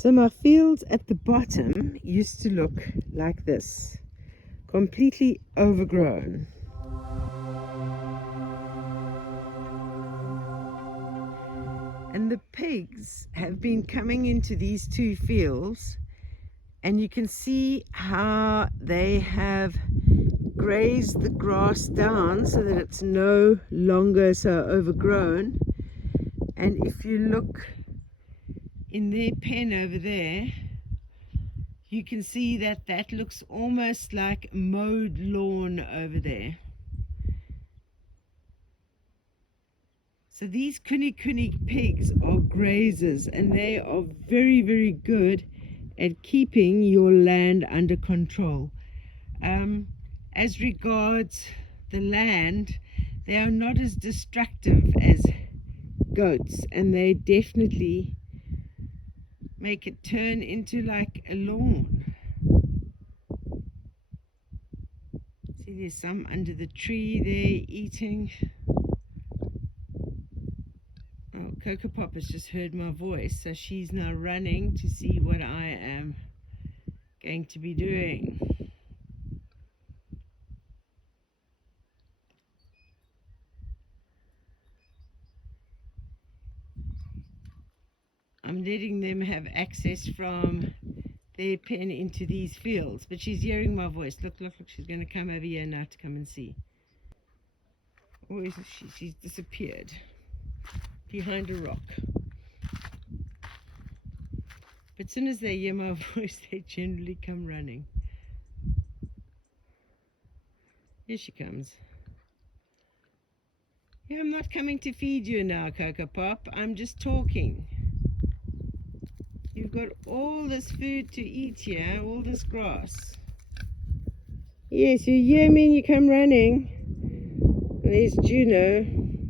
So my fields at the bottom used to look like this, completely overgrown. And the pigs have been coming into these two fields, and you can see how they have grazed the grass down so that it's no longer so overgrown. And if you look in their pen over there, you can see that that looks almost like mowed lawn over there. So these kuni pigs are grazers, and they are very, very good at keeping your land under control. As regards the land, they are not as destructive as goats, and they definitely make it turn into like a lawn. See, there's some under the tree there eating. Oh, Coco Pop has just heard my voice, so she's now running to see what I am going to be doing. I'm letting them have access from their pen into these fields, but she's hearing my voice. Look, she's going to come over here now to come and see. Where is she? She's disappeared behind a rock. But as soon as they hear my voice, they generally come running. Here she comes. Yeah, I'm not coming to feed you now, Coco Pop. I'm just talking. You've got all this food to eat here, all this grass. Yes, you hear me and you come running. And there's Juno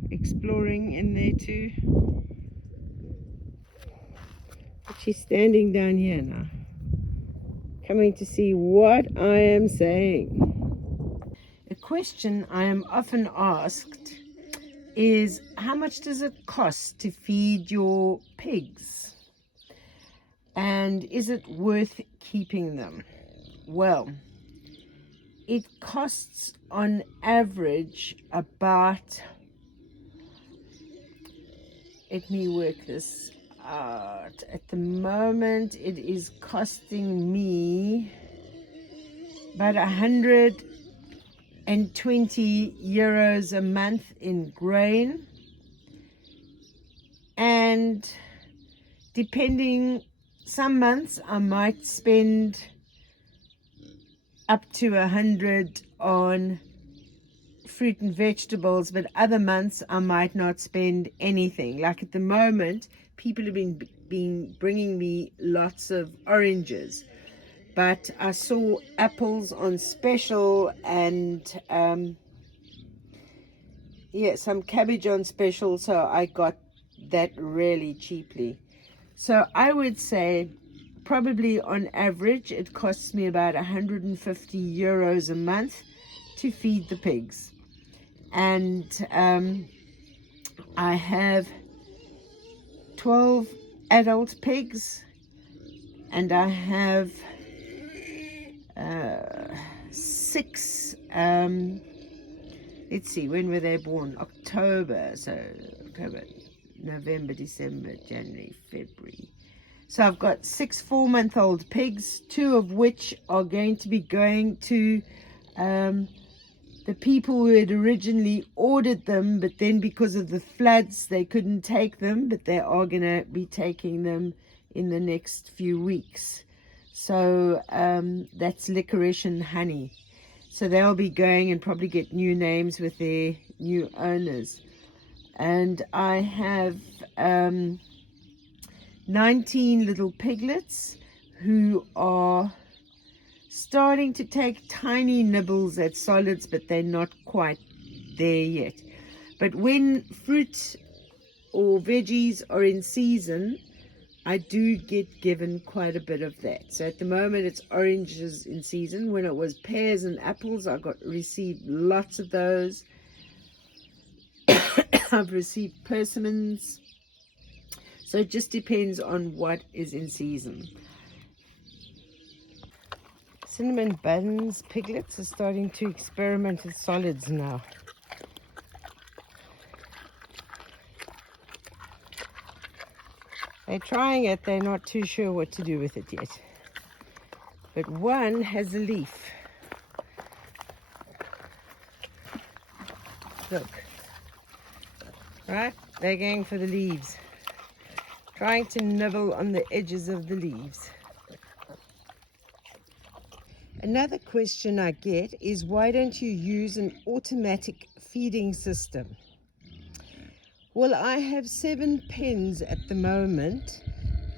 exploring in there too. But she's standing down here now, coming to see what I am saying. A question I am often asked is, how much does it cost to feed your pigs? And is it worth keeping them? Well, it costs on average about, let me work this out. At the moment, it is costing me about 120 euros a month in grain, and depending, some months I might spend up to 100 on fruit and vegetables, but other months I might not spend anything. Like at the moment, people have been bringing me lots of oranges, but I saw apples on special, and yeah, some cabbage on special, so I got that really cheaply. So I would say probably on average it costs me about 150 euros a month to feed the pigs. And I have 12 adult pigs, and I have 6, let's see, when were they born? October, so October, November, December, January, February. So I've got 6 4-month-old pigs, 2 of which are going to be going to the people who had originally ordered them, but then because of the floods they couldn't take them, but they are going to be taking them in the next few weeks. So that's Licorice and Honey. So they'll be going and probably get new names with their new owners. And I have 19 little piglets who are starting to take tiny nibbles at solids, but they're not quite there yet. But when fruit or veggies are in season, I do get given quite a bit of that. So at the moment it's oranges in season. When it was pears and apples, I received lots of those. I've received persimmons. So it just depends on what is in season. Cinnamon buns piglets are starting to experiment with solids now. They're trying it, they're not too sure what to do with it yet. But one has a leaf. Look. Right? They're going for the leaves. Trying to nibble on the edges of the leaves. Another question I get is, why don't you use an automatic feeding system? Well, I have 7 pens at the moment,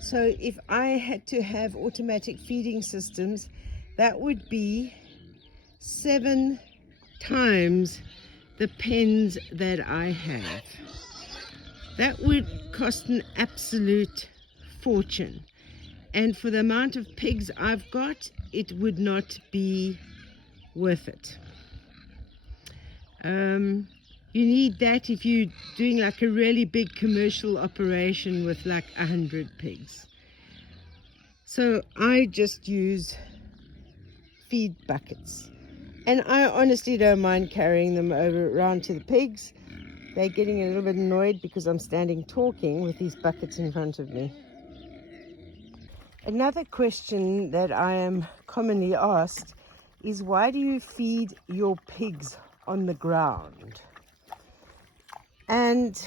so if I had to have automatic feeding systems, that would be 7 times the pens that I have. That would cost an absolute fortune, and for the amount of pigs I've got, it would not be worth it. You need that if you're doing like a really big commercial operation with like 100 pigs. So I just use feed buckets, and I honestly don't mind carrying them around to the pigs. They're getting a little bit annoyed because I'm standing talking with these buckets in front of me. Another question that I am commonly asked is, why do you feed your pigs on the ground? And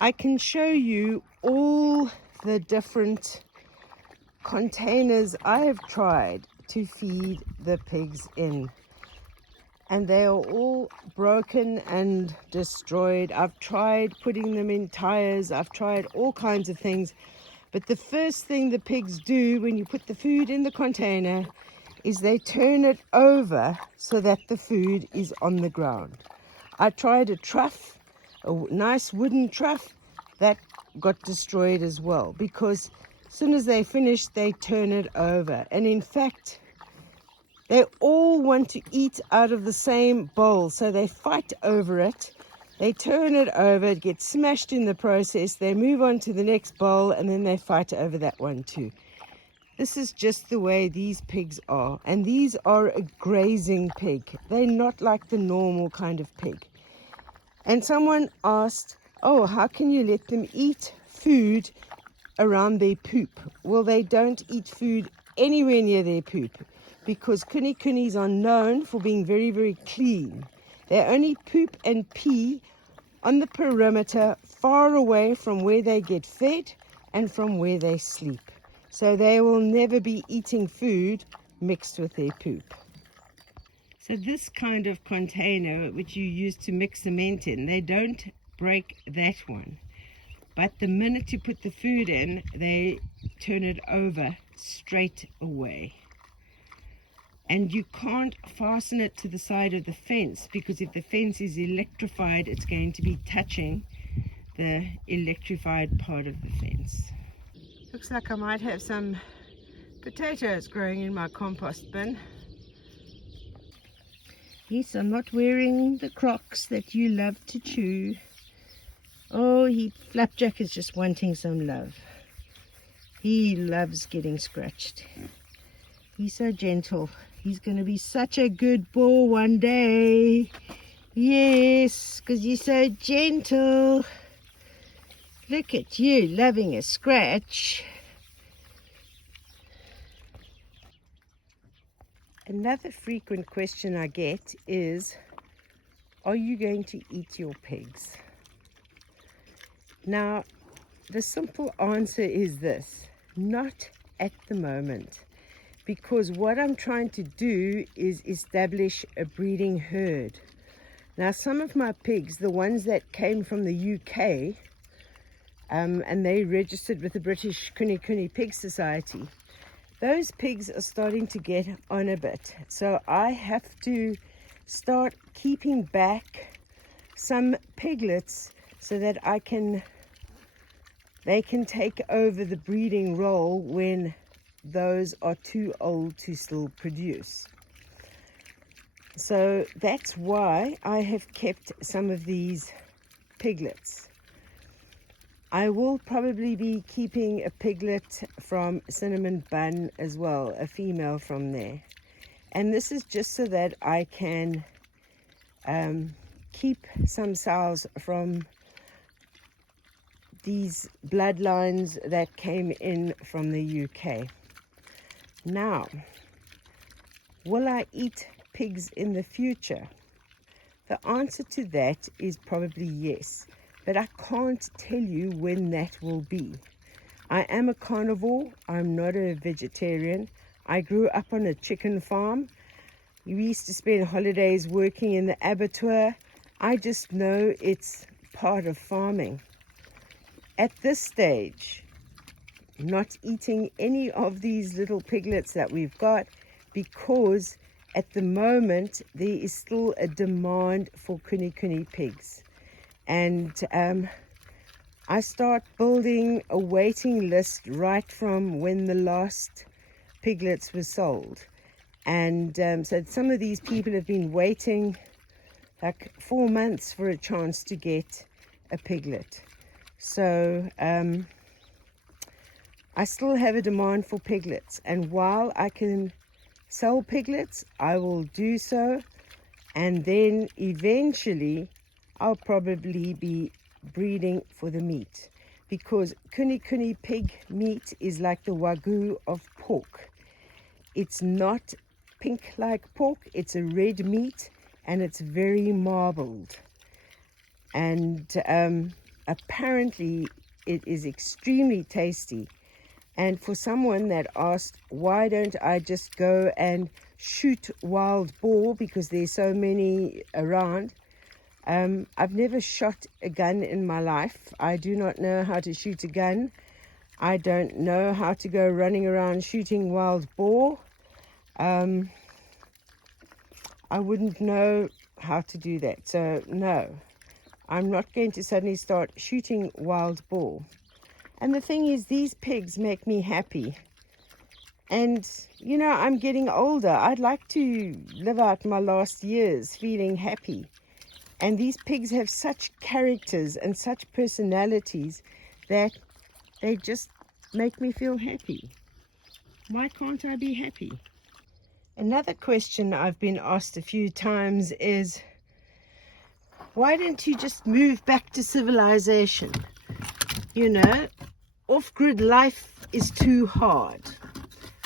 I can show you all the different containers I have tried to feed the pigs in, and they are all broken and destroyed. I've tried putting them in tires, I've tried all kinds of things, but the first thing the pigs do when you put the food in the container is they turn it over so that the food is on the ground. I tried a trough, a nice wooden trough, that got destroyed as well, because as soon as they finish, they turn it over. And in fact, they all want to eat out of the same bowl, so they fight over it. They turn it over, it gets smashed in the process, they move on to the next bowl, and then they fight over that one too. This is just the way these pigs are, and these are a grazing pig. They're not like the normal kind of pig. And someone asked, oh, how can you let them eat food around their poop? Well, they don't eat food anywhere near their poop, because kunis are known for being very, very clean. They only poop and pee on the perimeter, far away from where they get fed and from where they sleep. So they will never be eating food mixed with their poop. So this kind of container, which you use to mix cement in, they don't break that one. But the minute you put the food in, they turn it over straight away. And you can't fasten it to the side of the fence, because if the fence is electrified, it's going to be touching the electrified part of the fence. Looks like I might have some potatoes growing in my compost bin. Yes, I'm not wearing the Crocs that you love to chew. Oh, Flapjack is just wanting some love. He loves getting scratched. He's so gentle. He's going to be such a good boy one day. Yes, because you're so gentle. Look at you, loving a scratch. Another frequent question I get is, are you going to eat your pigs? Now, the simple answer is this: not at the moment. Because what I'm trying to do is establish a breeding herd. Now, some of my pigs, the ones that came from the UK, and they registered with the British Kuni Pig Society, those pigs are starting to get on a bit. So I have to start keeping back some piglets so that they can take over the breeding role when those are too old to still produce. So that's why I have kept some of these piglets. I will probably be keeping a piglet from Cinnamon Bun as well, a female from there. And this is just so that I can keep some sows from these bloodlines that came in from the UK. Now, will I eat pigs in the future? The answer to that is probably yes, but I can't tell you when that will be. I am a carnivore. I'm not a vegetarian. I grew up on a chicken farm. We used to spend holidays working in the abattoir. I just know it's part of farming. At this stage, not eating any of these little piglets that we've got, because at the moment there is still a demand for kuni pigs. And I start building a waiting list right from when the last piglets were sold. And so some of these people have been waiting like 4 months for a chance to get a piglet. So I still have a demand for piglets, and while I can sell piglets, I will do so, and then eventually I'll probably be breeding for the meat, because kuni pig meat is like the wagyu of pork. It's not pink like pork, it's a red meat, and it's very marbled. And apparently it is extremely tasty. And for someone that asked, why don't I just go and shoot wild boar, because there's so many around. I've never shot a gun in my life. I do not know how to shoot a gun. I don't know how to go running around shooting wild boar. I wouldn't know how to do that. So no, I'm not going to suddenly start shooting wild boar. And the thing is, these pigs make me happy. And, you know, I'm getting older. I'd like to live out my last years feeling happy. And these pigs have such characters and such personalities that they just make me feel happy. Why can't I be happy? Another question I've been asked a few times is, why don't you just move back to civilization? You know, off-grid life is too hard.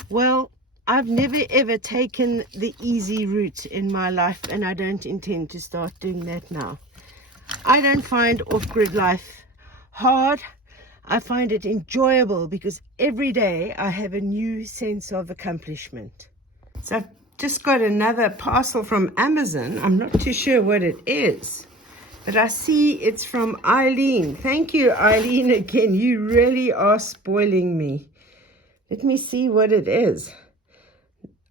Well, I've never ever taken the easy route in my life, and I don't intend to start doing that now. I don't find off-grid life hard. I find it enjoyable, because every day I have a new sense of accomplishment. So I've just got another parcel from Amazon. I'm not too sure what it is, but I see it's from Eileen. Thank you, Eileen, again. You really are spoiling me. Let me see what it is.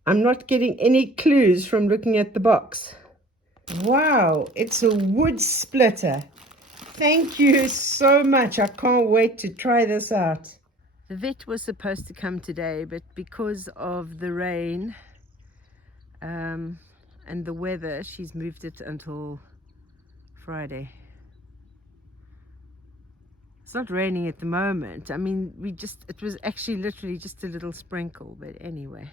I'm not getting any clues from looking at the box. Wow, it's a wood splitter. Thank you so much. I can't wait to try this out. The vet was supposed to come today, but because of the rain and the weather, she's moved it until Friday. It's not raining at the moment. I mean, it was actually literally just a little sprinkle, but anyway.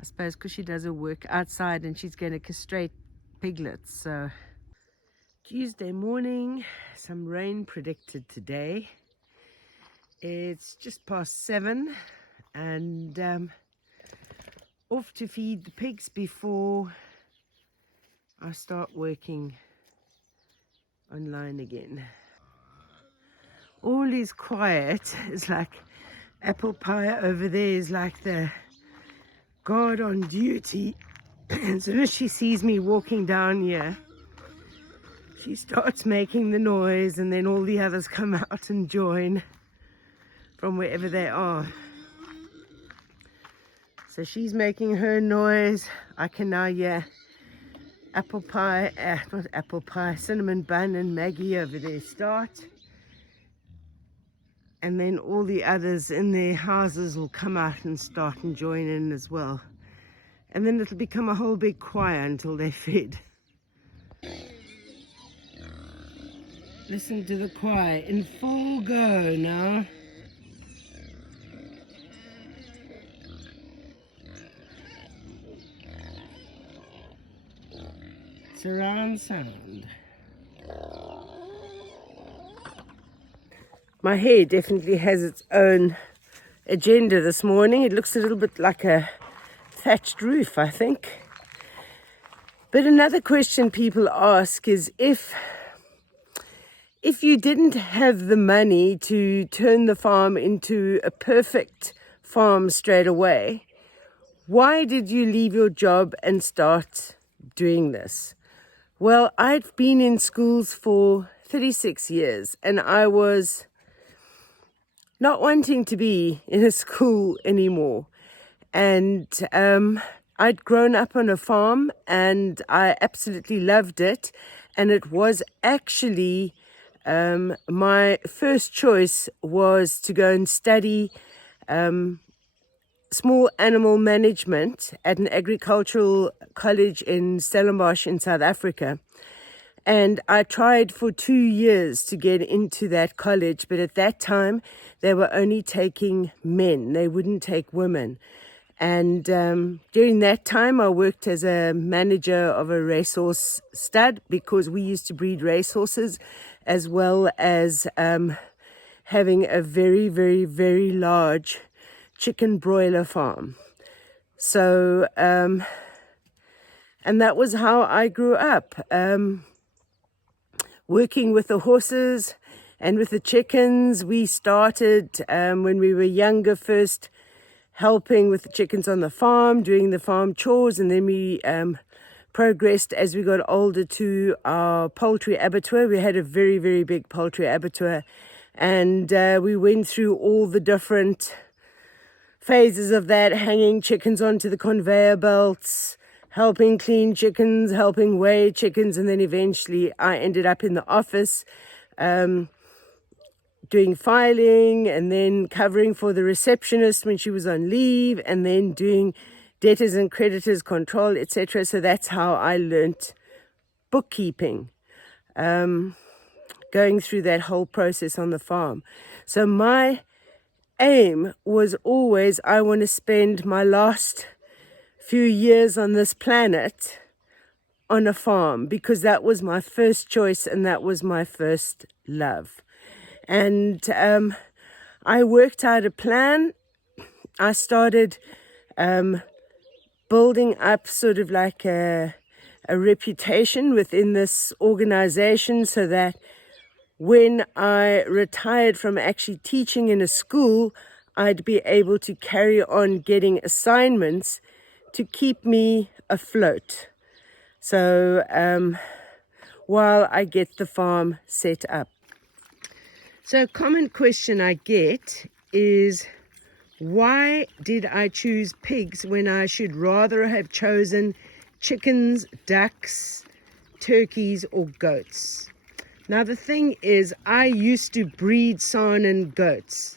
I suppose because she does her work outside and she's going to castrate piglets. So Tuesday morning, some rain predicted today. It's just past 7 and off to feed the pigs before I start working online again. All is quiet. It's like apple pie over there is like the guard on duty. As soon as she sees me walking down here, she starts making the noise, and then all the others come out and join from wherever they are. So she's making her noise. I can now hear apple pie, not apple pie, Cinnamon Bun and Maggie over there start. And then all the others in their houses will come out and start and join in as well. And then it'll become a whole big choir until they're fed. Listen to the choir in full go now. Surround sound. My hair definitely has its own agenda this morning. It looks a little bit like a thatched roof, I think. But another question people ask is if you didn't have the money to turn the farm into a perfect farm straight away, why did you leave your job and start doing this? Well, I've been in schools for 36 years and I was not wanting to be in a school anymore. And I'd grown up on a farm and I absolutely loved it. And it was actually my first choice was to go and study small animal management at an agricultural college in Stellenbosch in South Africa. And I tried for 2 years to get into that college, but at that time they were only taking men. They wouldn't take women. And during that time I worked as a manager of a racehorse stud because we used to breed racehorses, as well as having a very, very, very large chicken broiler farm. So, and that was how I grew up, working with the horses and with the chickens. We started when we were younger, first helping with the chickens on the farm, doing the farm chores, and then we progressed as we got older to our poultry abattoir. We had a very, very big poultry abattoir, and we went through all the different phases of that, hanging chickens onto the conveyor belts, helping clean chickens, helping weigh chickens, and then eventually I ended up in the office doing filing and then covering for the receptionist when she was on leave, and then doing debtors and creditors control, etc. So that's how I learnt bookkeeping, going through that whole process on the farm. So my aim was always, I want to spend my last few years on this planet on a farm, because that was my first choice and that was my first love. And I worked out a plan. I started building up sort of like a reputation within this organization, so that when I retired from actually teaching in a school, I'd be able to carry on getting assignments to keep me afloat. So while I get the farm set up. So a common question I get is, why did I choose pigs when I should rather have chosen chickens, ducks, turkeys, or goats? Now the thing is, I used to breed Saanen goats,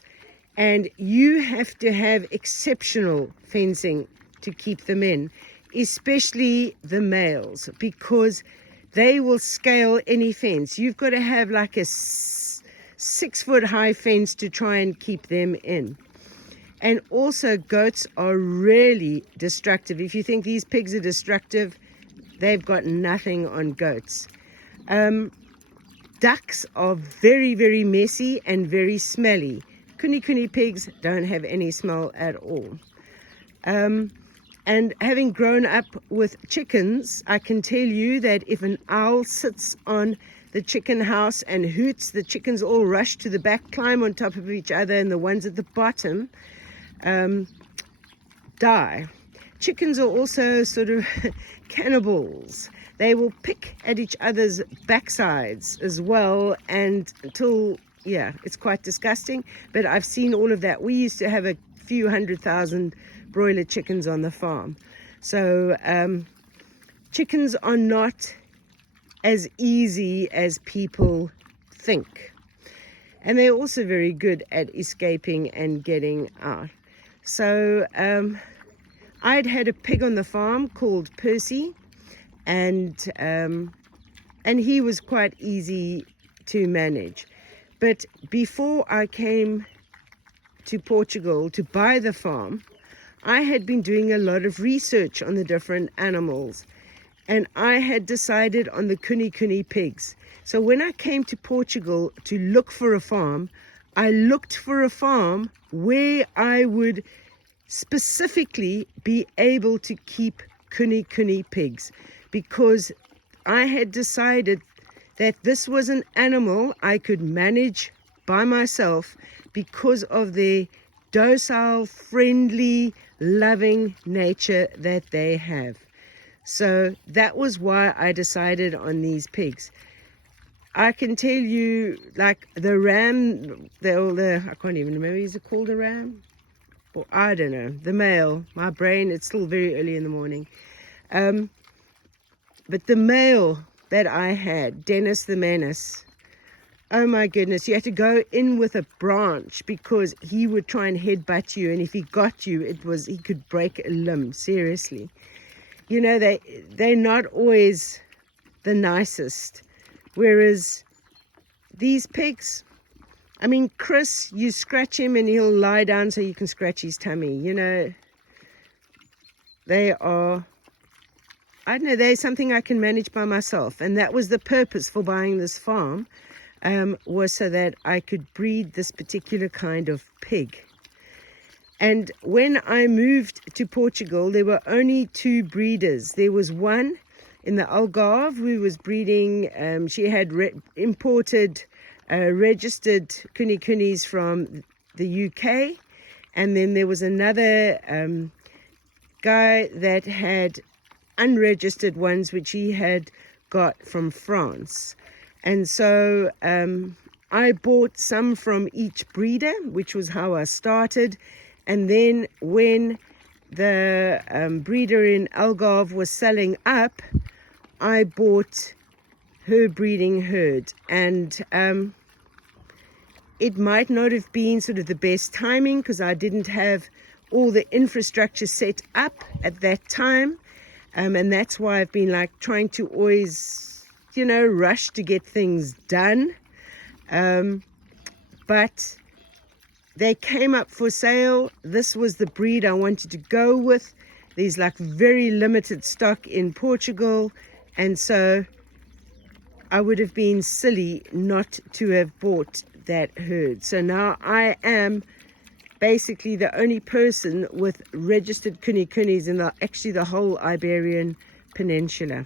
and you have to have exceptional fencing to keep them in, especially the males, because they will scale any fence. You've got to have like a 6-foot high fence to try and keep them in. And also goats are really destructive. If you think these pigs are destructive, they've got nothing on goats. Ducks are very, very messy and very smelly. Kuni pigs don't have any smell at all. And having grown up with chickens, I can tell you that if an owl sits on the chicken house and hoots, the chickens all rush to the back, climb on top of each other, and the ones at the bottom die. Chickens are also sort of cannibals. They will pick at each other's backsides as well, and until, yeah, it's quite disgusting. But I've seen all of that. We used to have a few 100,000 broiler chickens on the farm. So chickens are not as easy as people think. And they're also very good at escaping and getting out. So I'd had a pig on the farm called Percy, and he was quite easy to manage. But before I came to Portugal to buy the farm, I had been doing a lot of research on the different animals, and I had decided on the kuni pigs. So when I came to Portugal to look for a farm, I looked for a farm where I would specifically be able to keep kuni pigs, because I had decided that this was an animal I could manage by myself because of their docile, friendly, loving nature that they have. So that was why I decided on these pigs. I can tell you, like the ram, I can't even remember, is it called a ram? Or I don't know, the male. My brain, it's still very early in the morning. But the male that I had, Dennis the Menace, oh my goodness, you had to go in with a branch because he would try and headbutt you, and if he got you, he could break a limb, seriously. You know, they're not always the nicest. Whereas these pigs, I mean, Chris, you scratch him and he'll lie down so you can scratch his tummy. You know, they are, I don't know, they're something I can manage by myself. And that was the purpose for buying this farm, was so that I could breed this particular kind of pig. And when I moved to Portugal, there were only 2 breeders. There was one in the Algarve who was breeding. She had imported registered kunis from the UK. And then there was another guy that had unregistered ones, which he had got from France. And so I bought some from each breeder, which was how I started. And then when the breeder in Algarve was selling up, I bought her breeding herd. And it might not have been sort of the best timing because I didn't have all the infrastructure set up at that time. And that's why I've been like trying to always, you know, rush to get things done. But they came up for sale. This was the breed I wanted to go with. There's like very limited stock in Portugal. And so I would have been silly not to have bought that herd. So now I am basically the only person with registered kunis in actually the whole Iberian Peninsula.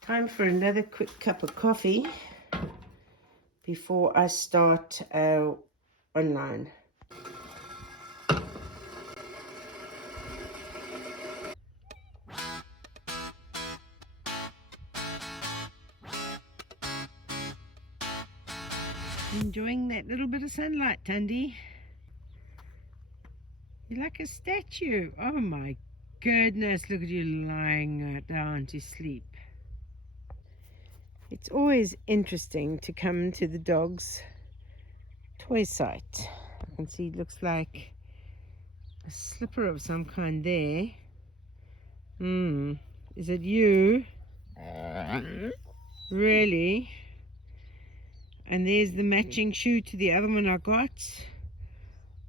Time for another quick cup of coffee before I start online. Enjoying that little bit of sunlight, Tundi? You're like a statue. Oh my goodness, look at you lying down to sleep. It's always interesting to come to the dog's toy site. I can see it looks like a slipper of some kind there. Is it you? Really? And there's the matching shoe to the other one I got.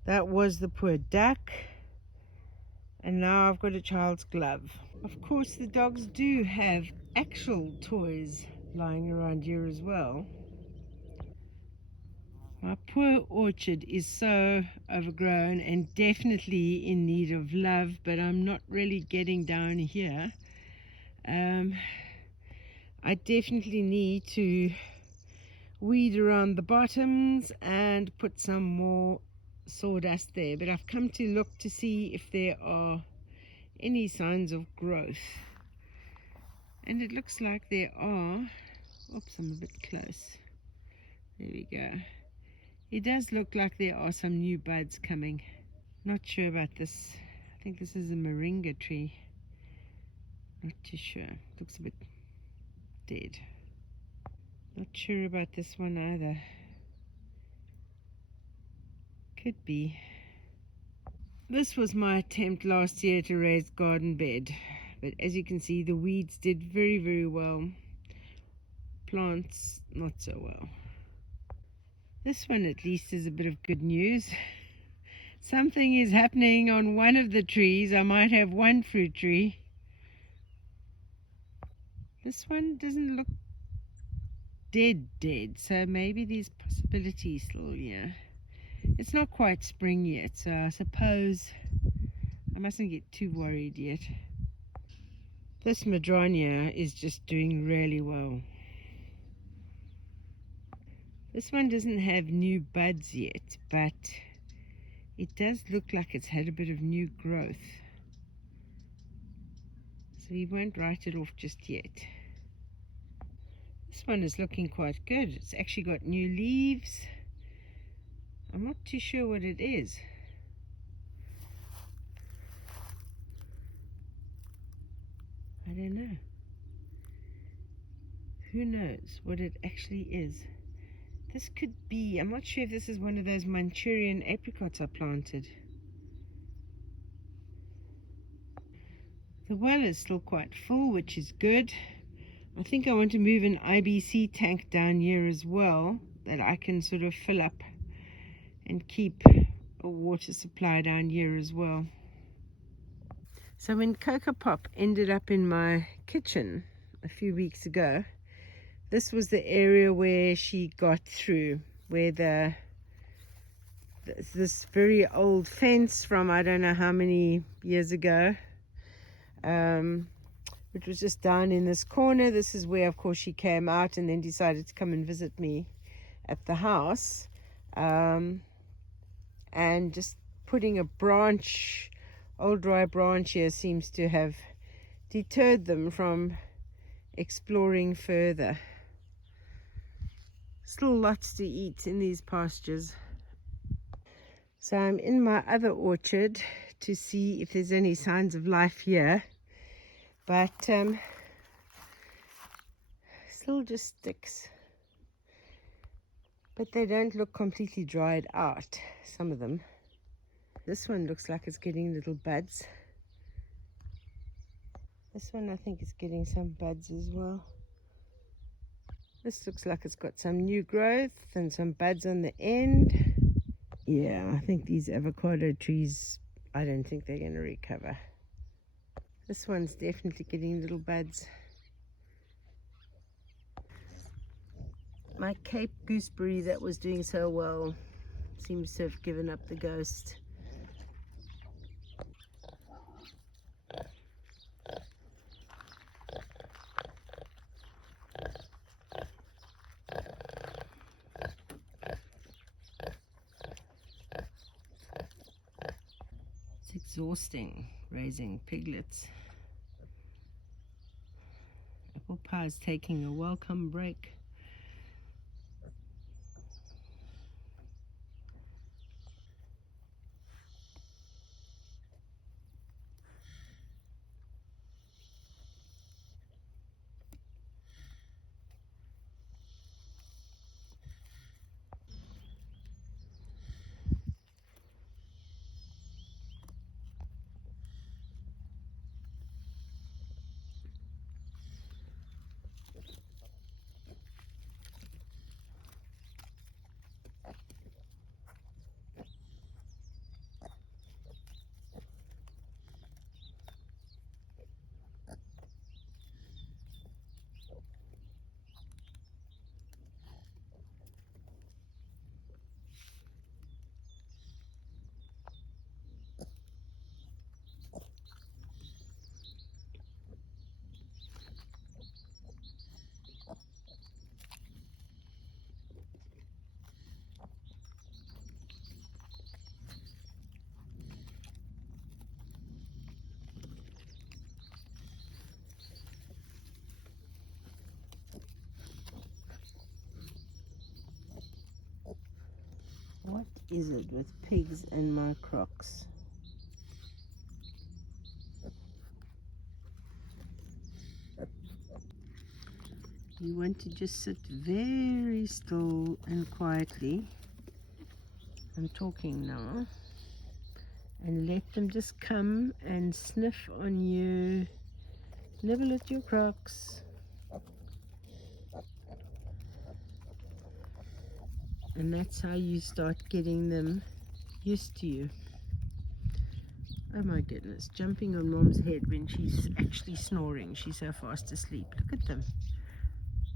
That was the poor duck. And now I've got a child's glove. Of course, the dogs do have actual toys lying around here as well. My poor orchard is so overgrown and definitely in need of love, but I'm not really getting down here. I definitely need to weed around the bottoms and put some more sawdust there, but I've come to look to see if there are any signs of growth, and it looks like there are. Oops, I'm a bit close. There we go. It does look like there are some new buds coming. Not sure about this. I think this is a moringa tree. Not too sure. Looks a bit dead. Not sure about this one either. Could be. This was my attempt last year to raise garden bed, but as you can see, the weeds did very, very well. plants not so well. This one at least is a bit of good news. Something is happening on one of the trees. I might have one fruit tree. This one doesn't look dead, so maybe there's possibilities still here. It's not quite spring yet, so I suppose I mustn't get too worried yet. This madronia is just doing really well. This one doesn't have new buds yet, but it does look like it's had a bit of new growth. So we won't write it off just yet. This one is looking quite good. It's actually got new leaves. I'm not too sure what it is. I don't know. Who knows what it actually is? This could be, I'm not sure if this is one of those Manchurian apricots I planted. The well is still quite full, which is good. I think I want to move an IBC tank down here as well, that I can sort of fill up and keep a water supply down here as well. So when Cocoa Pop ended up in my kitchen a few weeks ago, this was the area where she got through, where this very old fence from I don't know how many years ago, which was just down in this corner. This is where, of course, she came out and then decided to come and visit me at the house. And just putting a branch, old dry branch here, seems to have deterred them from exploring further. Still lots to eat in these pastures. So I'm in my other orchard to see if there's any signs of life here, but still just sticks. But they don't look completely dried out, some of them. This one looks like it's getting little buds. This one I think is getting some buds as well. This looks like it's got some new growth and some buds on the end. Yeah, I think these avocado trees, I don't think they're going to recover. This one's definitely getting little buds. My Cape gooseberry that was doing so well seems to have given up the ghost. It's exhausting raising piglets. Apple pie is taking a welcome break. What is it with pigs and my crocs? You want to just sit very still and quietly. I'm talking now. And let them just come and sniff on you, nibble at your crocs. And that's how you start getting them used to you. Oh my goodness, jumping on Mom's head when she's actually snoring. She's so fast asleep. Look at them.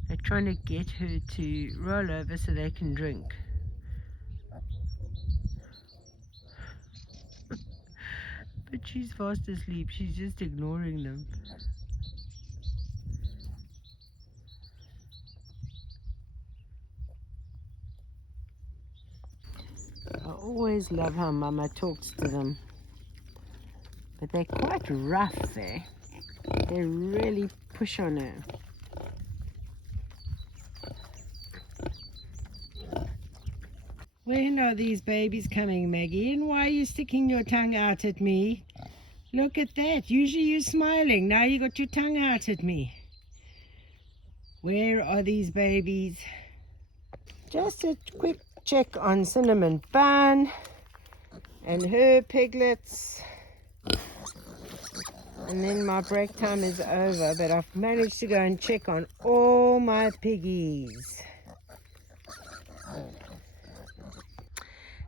They're trying to get her to roll over so they can drink. But she's fast asleep. She's just ignoring them. I always love how Mama talks to them. But they're quite rough, eh? They really push on her. When are these babies coming, Maggie? And why are you sticking your tongue out at me? Look at that. Usually you're smiling. Now you got your tongue out at me. Where are these babies? Just a quick check on Cinnamon Bun and her piglets. And then my break time is over, but I've managed to go and check on all my piggies.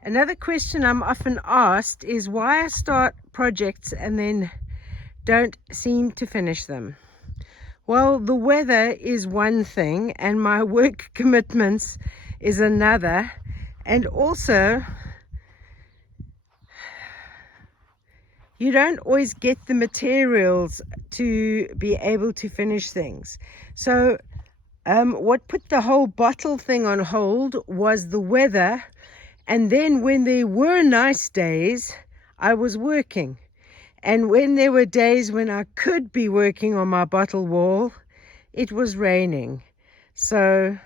Another question I'm often asked is why I start projects and then don't seem to finish them. Well, the weather is one thing and my work commitments is another. And also, you don't always get the materials to be able to finish things. So what put the whole bottle thing on hold was the weather. And then when there were nice days, I was working. And when there were days when I could be working on my bottle wall, it was raining. So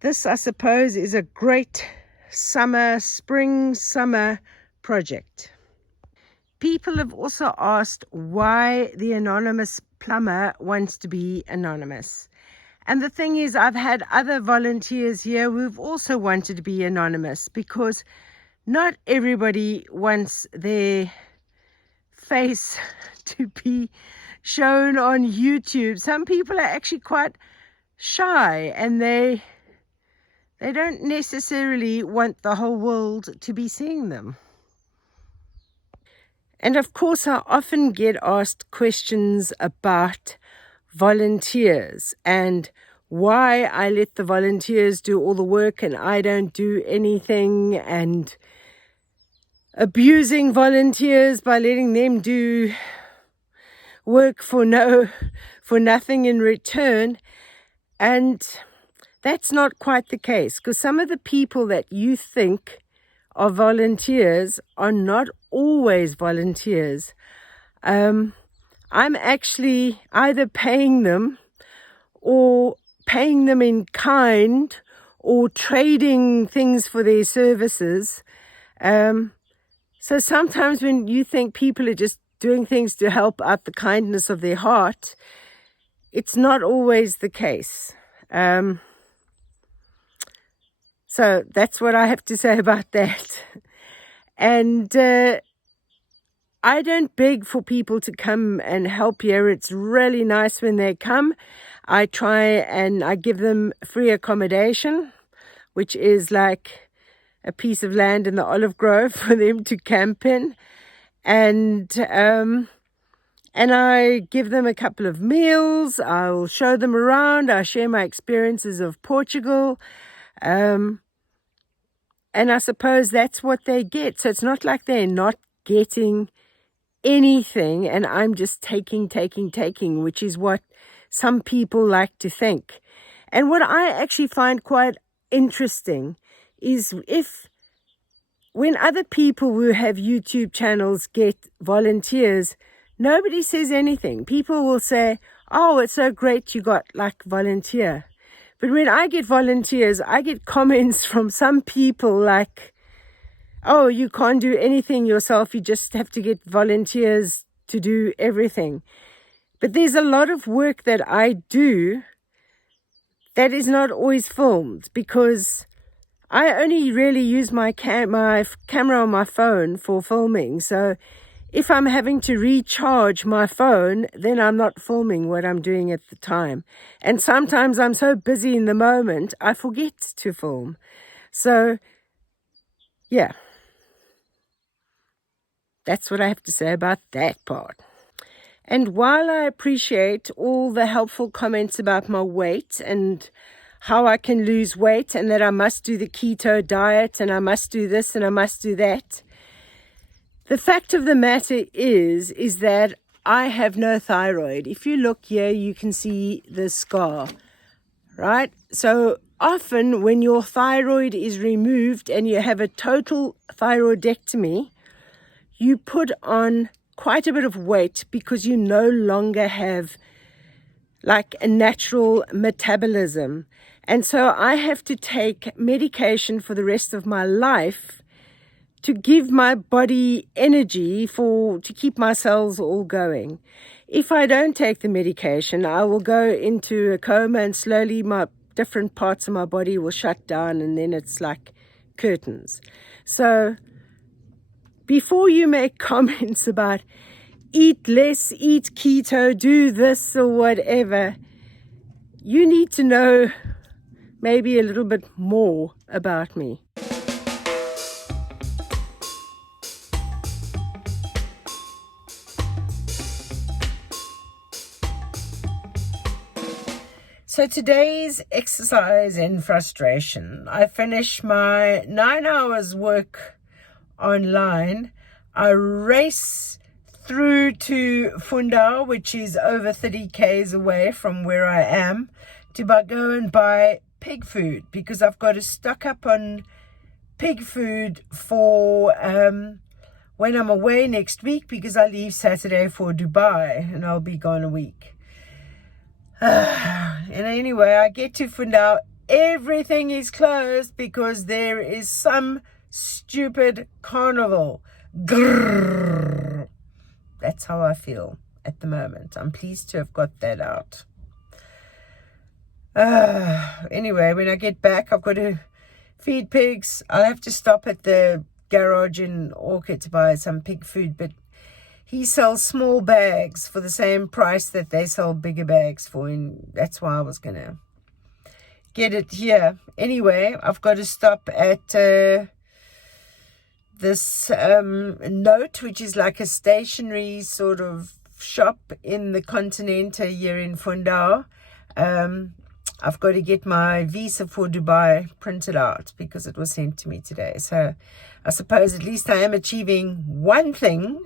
this, I suppose, is a great spring, summer project. People have also asked why the anonymous plumber wants to be anonymous. And the thing is, I've had other volunteers here who've also wanted to be anonymous because not everybody wants their face to be shown on YouTube. Some people are actually quite shy and they don't necessarily want the whole world to be seeing them. And of course, I often get asked questions about volunteers and why I let the volunteers do all the work and I don't do anything, and abusing volunteers by letting them do work for nothing in return. And that's not quite the case, because some of the people that you think are volunteers are not always volunteers. I'm actually either paying them or paying them in kind or trading things for their services. So sometimes when you think people are just doing things to help out the kindness of their heart, it's not always the case. So that's what I have to say about that. And I don't beg for people to come and help here. It's really nice when they come. I try and I give them free accommodation, which is like a piece of land in the olive grove for them to camp in. And I give them a couple of meals. I'll show them around. I share my experiences of Portugal. And I suppose that's what they get. So it's not like they're not getting anything and I'm just taking, which is what some people like to think. And what I actually find quite interesting is when other people who have YouTube channels get volunteers, nobody says anything. People will say, oh, it's so great you got like volunteer. But when I get volunteers, I get comments from some people like, oh, you can't do anything yourself. You just have to get volunteers to do everything. But there's a lot of work that I do that is not always filmed because I only really use my camera on my phone for filming. So if I'm having to recharge my phone, then I'm not filming what I'm doing at the time. And sometimes I'm so busy in the moment, I forget to film. So, yeah, that's what I have to say about that part. And while I appreciate all the helpful comments about my weight and how I can lose weight and that I must do the keto diet and I must do this and I must do that, the fact of the matter is that I have no thyroid. If you look here, you can see the scar, right? So often when your thyroid is removed and you have a total thyroidectomy, you put on quite a bit of weight because you no longer have like a natural metabolism. And so I have to take medication for the rest of my life to give my body energy to keep my cells all going. If I don't take the medication, I will go into a coma and slowly my different parts of my body will shut down and then it's like curtains. So before you make comments about eat less, eat keto, do this or whatever, you need to know maybe a little bit more about me. So today's exercise in frustration, I finished my 9 hours work online. I race through to Fundau, which is over 30 k's away from where I am, to go and buy pig food because I've got to stock up on pig food for when I'm away next week, because I leave Saturday for Dubai and I'll be gone a week. And anyway, I get to Fundau, everything is closed because there is some stupid carnival. Grrr. That's how I feel at the moment. I'm pleased to have got that out. Anyway, when I get back, I've got to feed pigs. I'll have to stop at the garage in Orchid to buy some pig food, but he sells small bags for the same price that they sell bigger bags for, and that's why I was going to get it here. Anyway, I've got to stop at this Note, which is like a stationery sort of shop in the Continental here in Fundau. I've got to get my visa for Dubai printed out because it was sent to me today. So I suppose at least I am achieving one thing.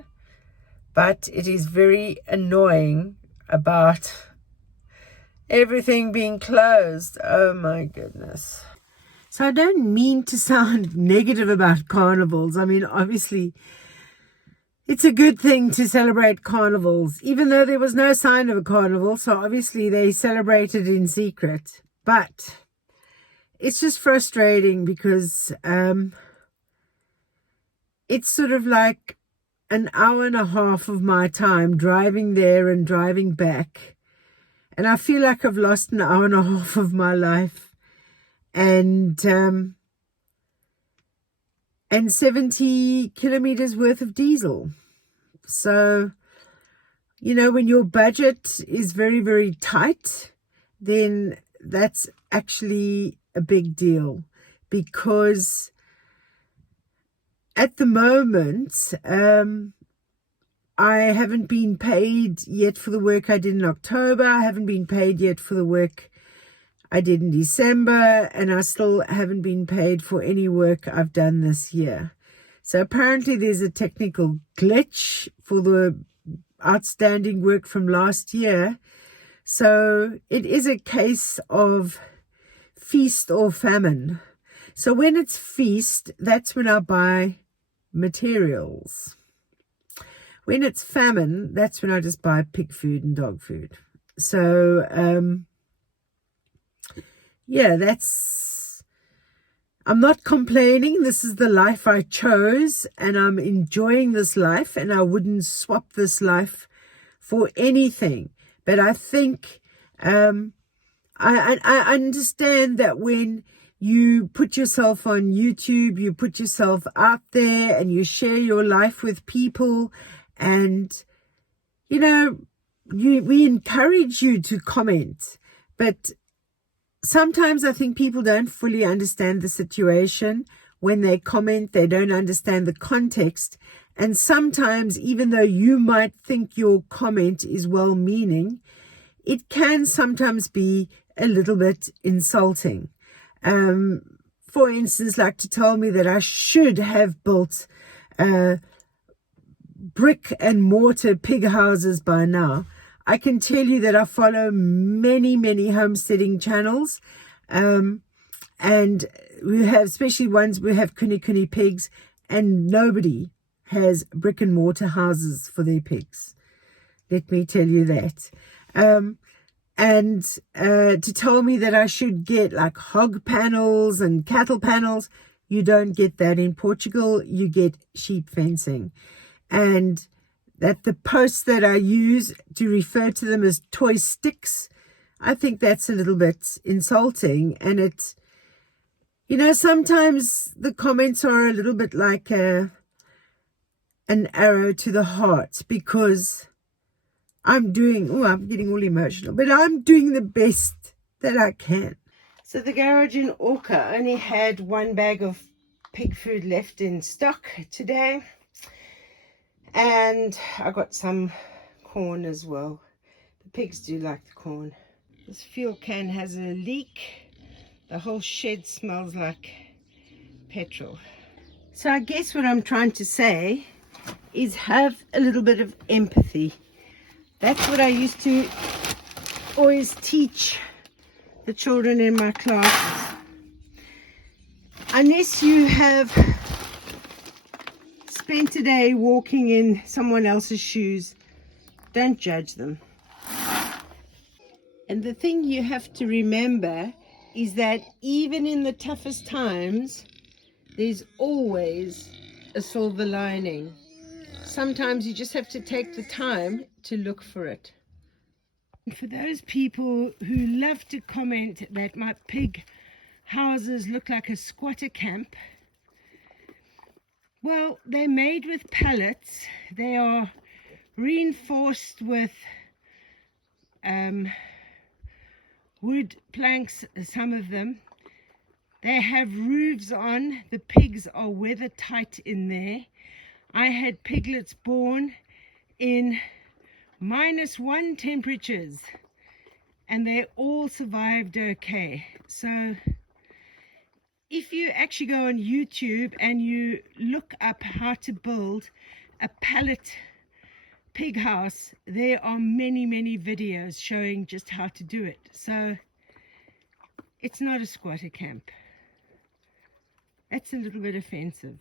But it is very annoying about everything being closed. Oh my goodness. So I don't mean to sound negative about carnivals. I mean, obviously, it's a good thing to celebrate carnivals, even though there was no sign of a carnival. So obviously they celebrated in secret. But it's just frustrating because it's sort of like an hour and a half of my time driving there and driving back, and I feel like I've lost an hour and a half of my life, and 70 kilometers worth of diesel. So, you know, when your budget is very, very tight, then that's actually a big deal, because at the moment, I haven't been paid yet for the work I did in October. I haven't been paid yet for the work I did in December. And I still haven't been paid for any work I've done this year. So apparently there's a technical glitch for the outstanding work from last year. So it is a case of feast or famine. So when it's feast, that's when I buy materials. When it's famine, that's when I just buy pig food and dog food. So, yeah, I'm not complaining. This is the life I chose, and I'm enjoying this life, and I wouldn't swap this life for anything. But I think, I understand that when you put yourself on YouTube, you put yourself out there and you share your life with people, and, you know, we encourage you to comment, but sometimes I think people don't fully understand the situation. When they comment, they don't understand the context. And sometimes, even though you might think your comment is well-meaning, it can sometimes be a little bit insulting. For instance, like to tell me that I should have built brick and mortar pig houses by now. I can tell you that I follow many, many homesteading channels. And we have, especially ones we have kuni pigs, and nobody has brick and mortar houses for their pigs. Let me tell you that. And to tell me that I should get like hog panels and cattle panels, you don't get that in Portugal. You get sheep fencing. And that the posts that I use to refer to them as toy sticks, I think that's a little bit insulting. And it's, you know, sometimes the comments are a little bit like an arrow to the heart, because I'm getting all emotional, but I'm doing the best that I can. So the garage in Orca only had one bag of pig food left in stock today. And I got some corn as well. The pigs do like the corn. This fuel can has a leak. The whole shed smells like petrol. So I guess what I'm trying to say is have a little bit of empathy. That's what I used to always teach the children in my classes. Unless you have spent a day walking in someone else's shoes, don't judge them. And the thing you have to remember is that even in the toughest times, there's always a silver lining. Sometimes you just have to take the time to look for it. And for those people who love to comment that my pig houses look like a squatter camp, well, they're made with pallets. They are reinforced with wood planks, some of them. They have roofs on. The pigs are weather tight in there. I had piglets born in -1 temperatures, and they all survived okay. So if you actually go on YouTube and you look up how to build a pallet pig house, there are many, many videos showing just how to do it. So it's not a squatter camp. That's a little bit offensive.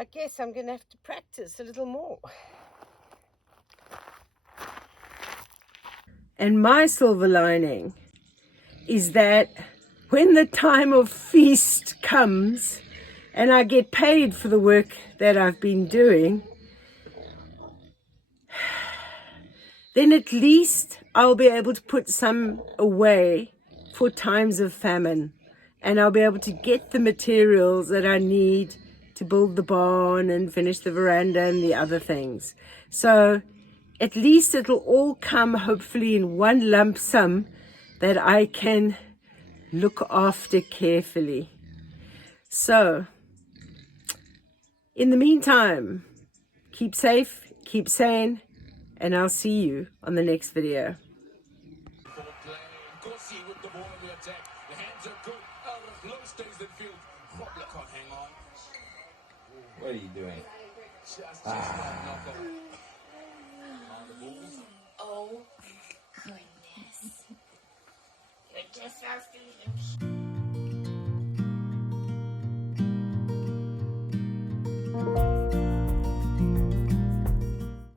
I guess I'm going to have to practice a little more. And my silver lining is that when the time of feast comes and I get paid for the work that I've been doing, then at least I'll be able to put some away for times of famine. And I'll be able to get the materials that I need to build the barn and finish the veranda and the other things. So at least it'll all come hopefully in one lump sum that I can look after carefully. So in the meantime, keep safe, keep sane, and I'll see you on the next video. What are you doing? Oh, goodness. You're just roasting.